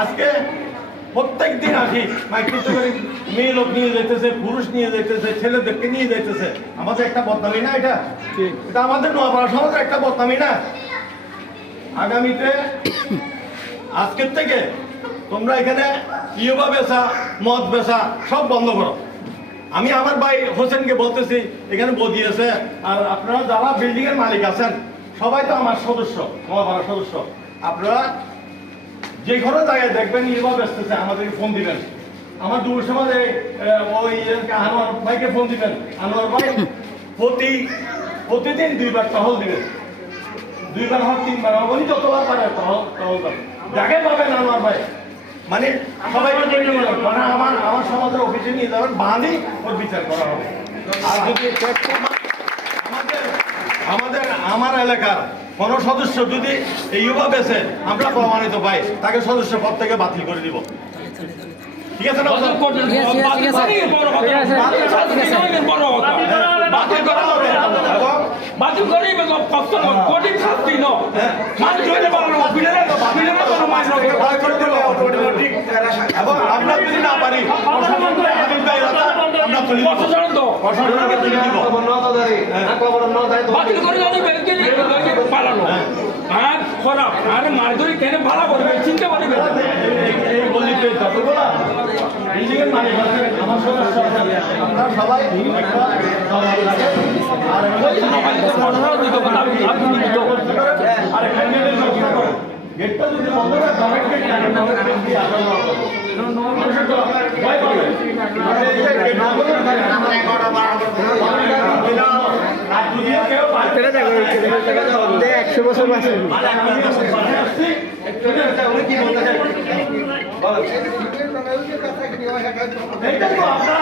আজকে প্রত্যেক দিন আসি মাইক্রোতে করে মেয়ে লোক নিয়ে যাইতেছে, পুরুষ নিয়ে যাইতেছে, ছেলেদেরকে নিয়ে যাইতেছে। আমাদের একটা বদনামি না এটা? এটা আমাদের নোয়াপাড়া সমাজের একটা বদনামি না? আগামীতে আজকের থেকে তোমরা এখানে ইয়োবা বেচা, মদ বেচা সব বন্ধ করো। আমি আমার ভাই হোসেনকে বলতেছি, এখানে বদি আছে, আর আপনারা যারা বিল্ডিং এর মালিক আছেন সবাই তো আমার সদস্য, নোয়াপাড়ার সদস্য। আপনারা যে কোনো জায়গায় দেখবেন ইয়োবা বেচতেছে, আমাদেরকে ফোন দিবেন। আমার দূর সমাজে ওই আনোয়ার ভাইকে ফোন দিবেন। আনোয়ার ভাই প্রতিদিন 2বার টহল দিবেন, 2বার হোক 3বার হোক, উনি যতবার পারে টহল করবেন। যাকে পাবেন আনোয়ার ভাই মানে সবাইকে মানে আমার সমাজের অফিসে নিয়ে যাবেন, বাঁধি ওর বিচার করা হবে। আর যদি আমার এলাকার কোন সদস্য যদি এই ইউবা বেছে আমরা প্রমাণিত পাই, তাকে সদস্য পদ থেকে বাতিল করে দিব। ঠিক আছে না? বাতিল করা হবে, বাতিল করে কঠিন শাস্তি ন এবং আমরা যদি না পারি বাতিল করে পালানো আর খারাপ আর মারধরি কেন ভালো করবে চিন্তা করবে এই গলিতে যতগুলা বিল্ডিং এর মালিক আছে, আমার সদস্য আছে, আমরা সবাই গেটটা যদি বন্ধ করে গভর্নমেন্ট 100 বছর বাঁচে। এইটা তো আপনারা